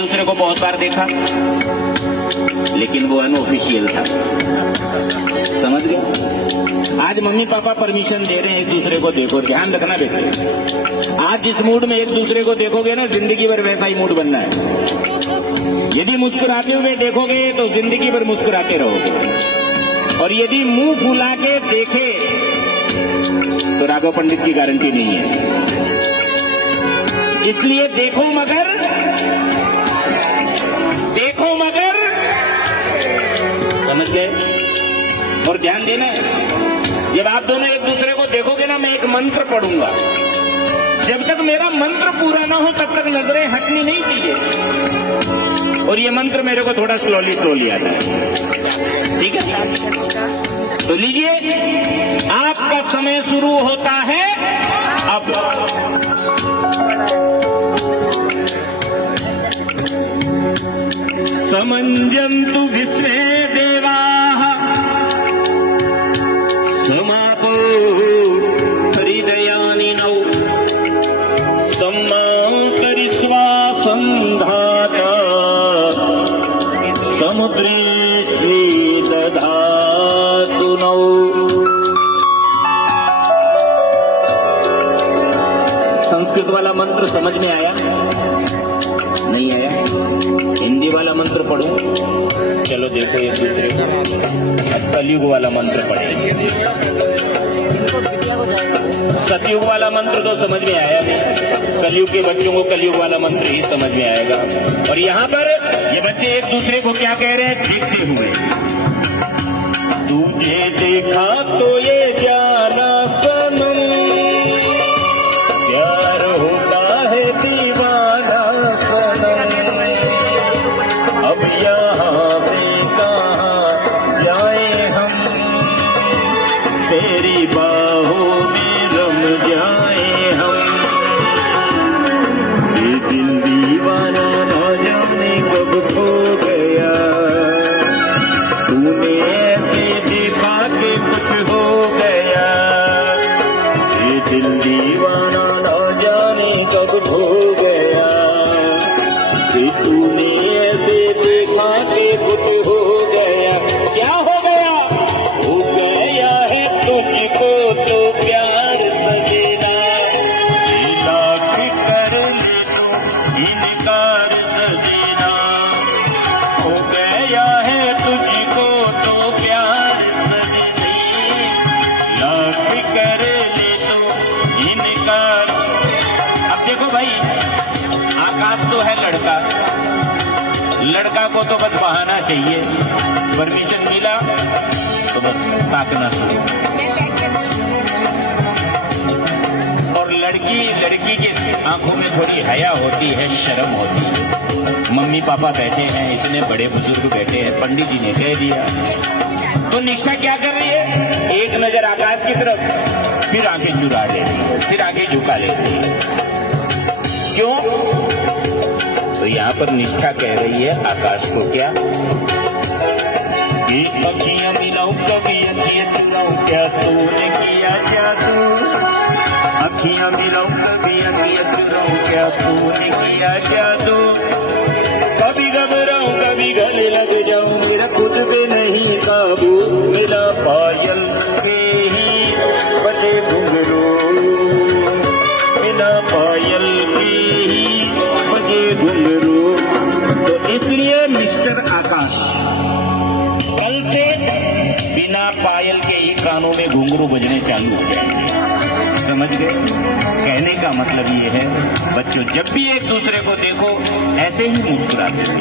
दूसरे को बहुत बार देखा, लेकिन वो अनऑफिशियल था। समझ गए? आज मम्मी पापा परमिशन दे रहे हैं एक दूसरे को देखो, ध्यान रखना बेटे। आज जिस मूड में एक दूसरे को देखोगे ना, जिंदगी भर वैसा ही मूड बनना है। यदि मुस्कुराते हुए देखोगे तो जिंदगी भर मुस्कुराते रहोगे, और यदि मुंह फुला के देखे तो राघव पंडित की गारंटी नहीं है। इसलिए देखो मगर समझ गए? और ध्यान देना है, जब आप दोनों एक दूसरे को देखोगे ना, मैं एक मंत्र पढ़ूंगा। जब तक मेरा मंत्र पूरा ना हो तब तक नजरें हटनी नहीं चाहिए। और ये मंत्र मेरे को थोड़ा स्लोली आता है, ठीक है? तो लीजिए, आपका समय शुरू होता है अब। समंजन्तु विश्वे देवाः समापो हृदयानि नौ सम्माकरिष्वा सन्धाता समुद्रेष्टि दधातु नौ। संस्कृत वाला मंत्र समझ में आया? नहीं आया? हिंदी वाला मंत्र पढ़ो। चलो देखो एक दूसरे को। अब कलयुग वाला मंत्र पढ़ेंगे। सतयुग वाला मंत्र तो समझ में आया नहीं, कलयुग के बच्चों को कलयुग वाला मंत्र ही समझ में आएगा। और यहाँ पर ये बच्चे एक दूसरे को क्या कह रहे हैं? देखते हुए, तुझे देखा तो ये जाना सनम, प्यार होता है दीवाना सनम, अब यहाँ से कहाँ जाए हम, तेरी बाहों में रम जाए हम। ये दिल दीवाना ना जाने कब खो गया, तूने ऐसे देखा कि कुछ हो गया। ये दिल दीवाना ना जाने कब खो गया, कि तूने ऐसे देखा कि कुछ हो गया। क्या हो गया? हो गया है तुझको तो प्यार सजना, लाख कर ले तो इनकार सजना। हो गया है तुझको तो प्यार सजनी, लाख कर ले तो इनकार। अब देखो भाई, आकाश तो है लड़का, लड़का को तो बस बहाना चाहिए, परमिशन मिला तो बस ताकना शुरू। और लड़की की आंखों में थोड़ी हया होती है, शर्म होती है। मम्मी पापा कहते हैं, इतने बड़े बुजुर्ग बैठे हैं, पंडित जी ने कह दिया, तो निष्ठा क्या कर रही है? एक नजर आकाश की तरफ, फिर आंखें चुरा लेती है, फिर आंखें झुका लेती है। क्यों? तो यहाँ पर निष्ठा कह रही है आकाश को, क्या कि अखियां मिलाऊं कभी अखियां चुराऊं, क्या तूने किया जादू। अखियां मिलाऊं कभी अखियां चुराऊं, क्या तूने किया जादू। कभी घबराऊं कभी गले लग जाऊं, मेरा खुद पे नहीं काबू। मेरा पायल के ही बटे घुंघरू, मेरा पायल के ही बजे घुंघरू। तो इसलिए मिस्टर आकाश कल से बिना पायल के ही कानों में घुंघरू बजने चालू हो गए। समझ गए? कहने का मतलब ये है, बच्चों जब भी एक दूसरे को देखो ऐसे ही मुस्कुराते रहो।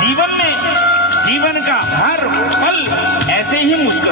जीवन में, जीवन का हर पल ऐसे ही मुस्कुराते